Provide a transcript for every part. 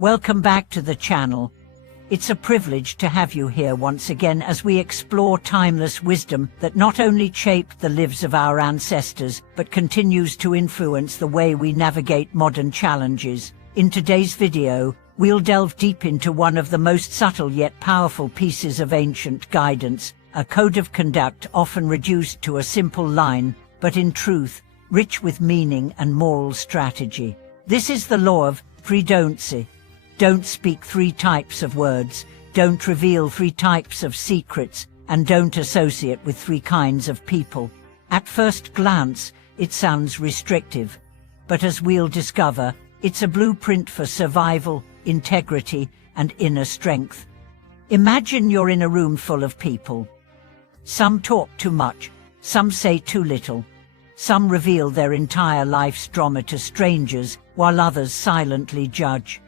Welcome back to the channel. It's a privilege to have you here once again as we explore timeless wisdom that not only shaped the lives of our ancestors, but continues to influence the way we navigate modern challenges. In today's video, we'll delve deep into one of the most subtle yet powerful pieces of ancient guidance, a code of conduct often reduced to a simple line, but in truth, rich with meaning and moral strategy. This is the law of three don'ts. Don't speak three types of words, don't reveal three types of secrets, and don't associate with three kinds of people. At first glance, it sounds restrictive, but as we'll discover, it's a blueprint for survival, integrity, and inner strength. Imagine you're in a room full of people. Some talk too much, some say too little. Some reveal their entire life's drama to strangers, while others silently judge.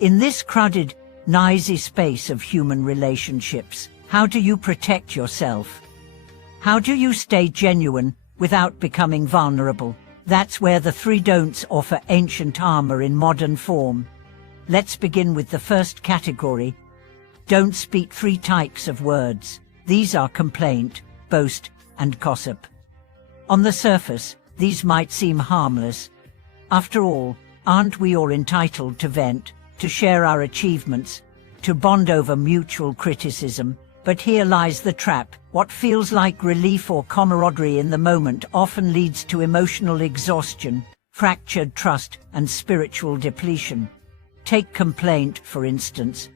In this crowded, noisy space of human relationships, how do you protect yourself? How do you stay genuine without becoming vulnerable? That's where the three don'ts offer ancient armor in modern form. Let's begin with the first category. Don't speak three types of words. These are complaint, boast, and gossip. On the surface, these might seem harmless. After all, aren't we all entitled to vent, to share our achievements, to bond over mutual criticism? But here lies the trap. What feels like relief or camaraderie in the moment often leads to emotional exhaustion, fractured trust, and spiritual depletion. Take complaint, for instance.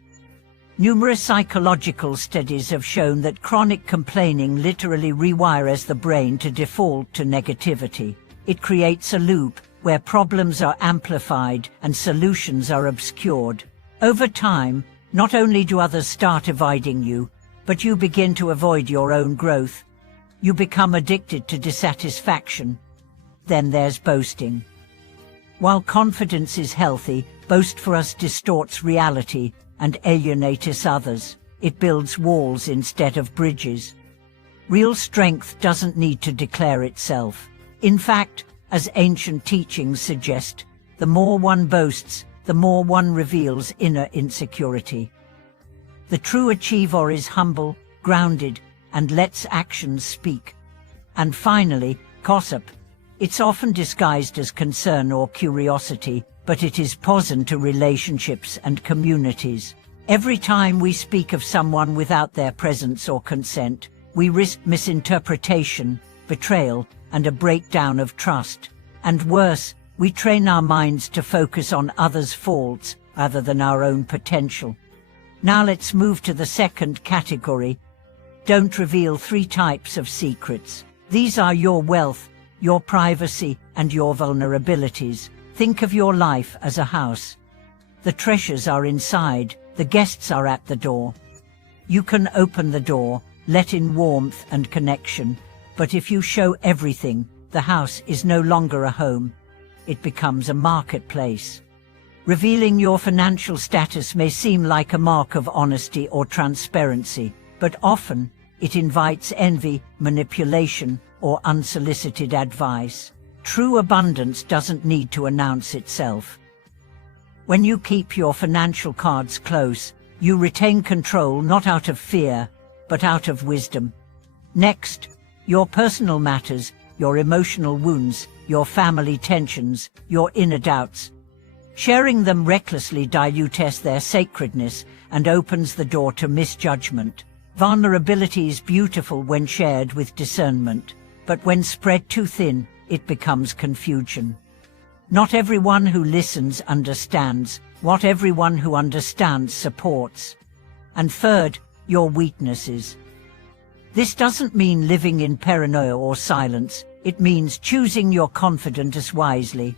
Numerous psychological studies have shown that chronic complaining literally rewires the brain to default to negativity. It creates a loop where problems are amplified and solutions are obscured. Over time, not only do others start avoiding you, but you begin to avoid your own growth. You become addicted to dissatisfaction. Then there's boasting. While confidence is healthy, boast for us distorts reality and alienates others. It builds walls instead of bridges. Real strength doesn't need to declare itself. In fact, as ancient teachings suggest, the more one boasts, the more one reveals inner insecurity. The true achiever is humble, grounded, and lets actions speak. And finally, gossip. It's often disguised as concern or curiosity, but it is poison to relationships and communities. Every time we speak of someone without their presence or consent, we risk misinterpretation, betrayal, and a breakdown of trust. And worse, we train our minds to focus on others' faults rather than our own potential. Now let's move to the second category. Don't reveal three types of secrets. These are your wealth, your privacy, and your vulnerabilities. Think of your life as a house. The treasures are inside, the guests are at the door. You can open the door, let in warmth and connection, but if you show everything, the house is no longer a home. It becomes a marketplace. Revealing your financial status may seem like a mark of honesty or transparency, but often it invites envy, manipulation, or unsolicited advice. True abundance doesn't need to announce itself. When you keep your financial cards close, you retain control not out of fear, but out of wisdom. Next, your personal matters, your emotional wounds, your family tensions, your inner doubts. Sharing them recklessly dilutes their sacredness and opens the door to misjudgment. Vulnerability is beautiful when shared with discernment, but when spread too thin, it becomes confusion. Not everyone who listens understands. What everyone who understands supports. And third, your weaknesses. This doesn't mean living in paranoia or silence. It means choosing your confidence wisely.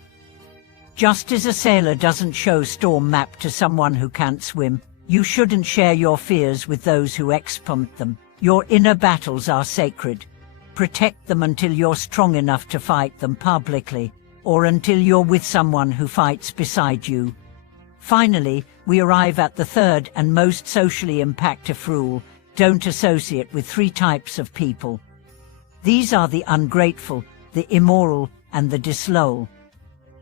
Just as a sailor doesn't show storm map to someone who can't swim, you shouldn't share your fears with those who experience them. Your inner battles are sacred. Protect them until you're strong enough to fight them publicly, or until you're with someone who fights beside you. Finally, we arrive at the third and most socially impactful rule: don't associate with three types of people. These are the ungrateful, the immoral, and the disloyal.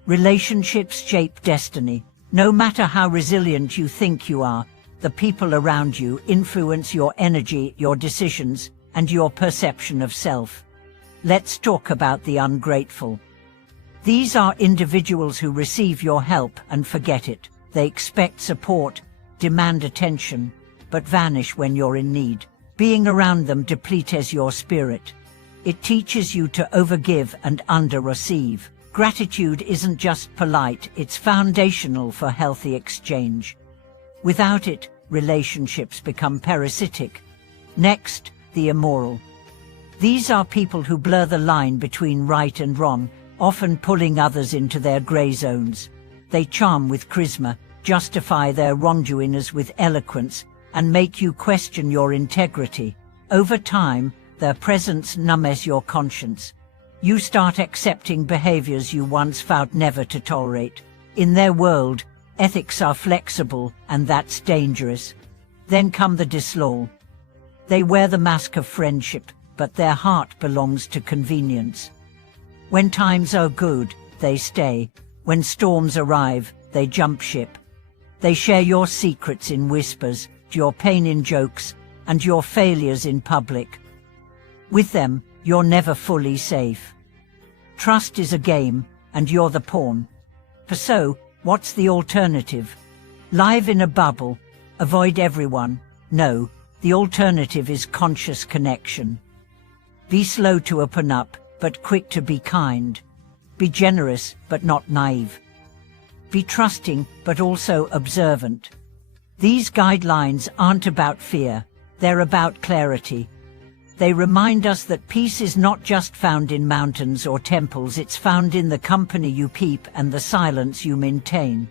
Relationships shape destiny. No matter how resilient you think you are, the people around you influence your energy, your decisions, and your perception of self. Let's talk about the ungrateful. These are individuals who receive your help and forget it. They expect support, demand attention, but vanish when you're in need. Being around them depletes your spirit. It teaches you to overgive and under-receive. Gratitude isn't just polite, it's foundational for healthy exchange. Without it, relationships become parasitic. Next, the immoral. These are people who blur the line between right and wrong, often pulling others into their gray zones. They charm with charisma, justify their wrongdoings with eloquence, and make you question your integrity. Over time, their presence numbs your conscience. You start accepting behaviors you once vowed never to tolerate. In their world, ethics are flexible, and that's dangerous. Then come the disloyal. They wear the mask of friendship, but their heart belongs to convenience. When times are good, they stay. When storms arrive, they jump ship. They share your secrets in whispers, your pain in jokes, and your failures in public. With them, you're never fully safe. Trust is a game, and you're the pawn. So, what's the alternative? Live in a bubble? Avoid everyone? No, the alternative is conscious connection. Be slow to open up, but quick to be kind. Be generous, but not naive. Be trusting, but also observant. These guidelines aren't about fear, they're about clarity. They remind us that peace is not just found in mountains or temples, it's found in the company you keep and the silence you maintain.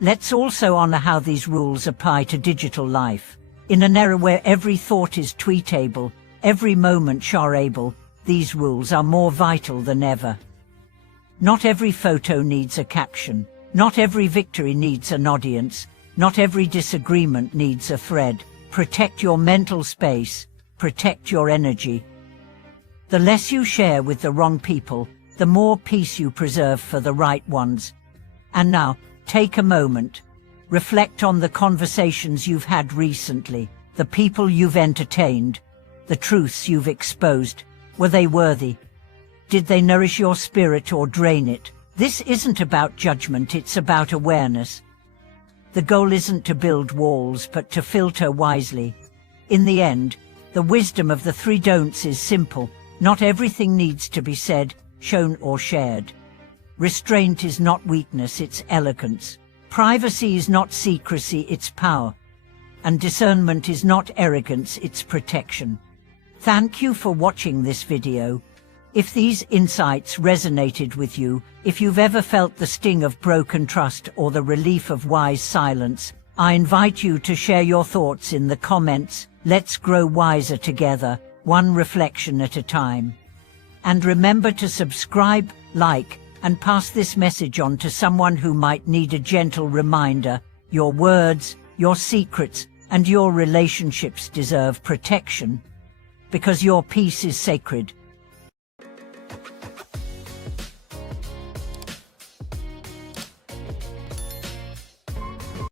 Let's also honor how these rules apply to digital life. In an era where every thought is tweetable, every moment shareable, these rules are more vital than ever. Not every photo needs a caption. Not every victory needs an audience. Not every disagreement needs a thread. Protect your mental space. Protect your energy. The less you share with the wrong people, the more peace you preserve for the right ones. And now, take a moment. Reflect on the conversations you've had recently, the people you've entertained, the truths you've exposed. Were they worthy? Did they nourish your spirit or drain it? This isn't about judgment, it's about awareness. The goal isn't to build walls, but to filter wisely. In the end, the wisdom of the three don'ts is simple. Not everything needs to be said, shown or shared. Restraint is not weakness, it's elegance. Privacy is not secrecy, it's power. And discernment is not arrogance, it's protection. Thank you for watching this video. If these insights resonated with you, if you've ever felt the sting of broken trust or the relief of wise silence, I invite you to share your thoughts in the comments. Let's grow wiser together, one reflection at a time. And remember to subscribe, like, and pass this message on to someone who might need a gentle reminder. Your words, your secrets, and your relationships deserve protection. Because your peace is sacred,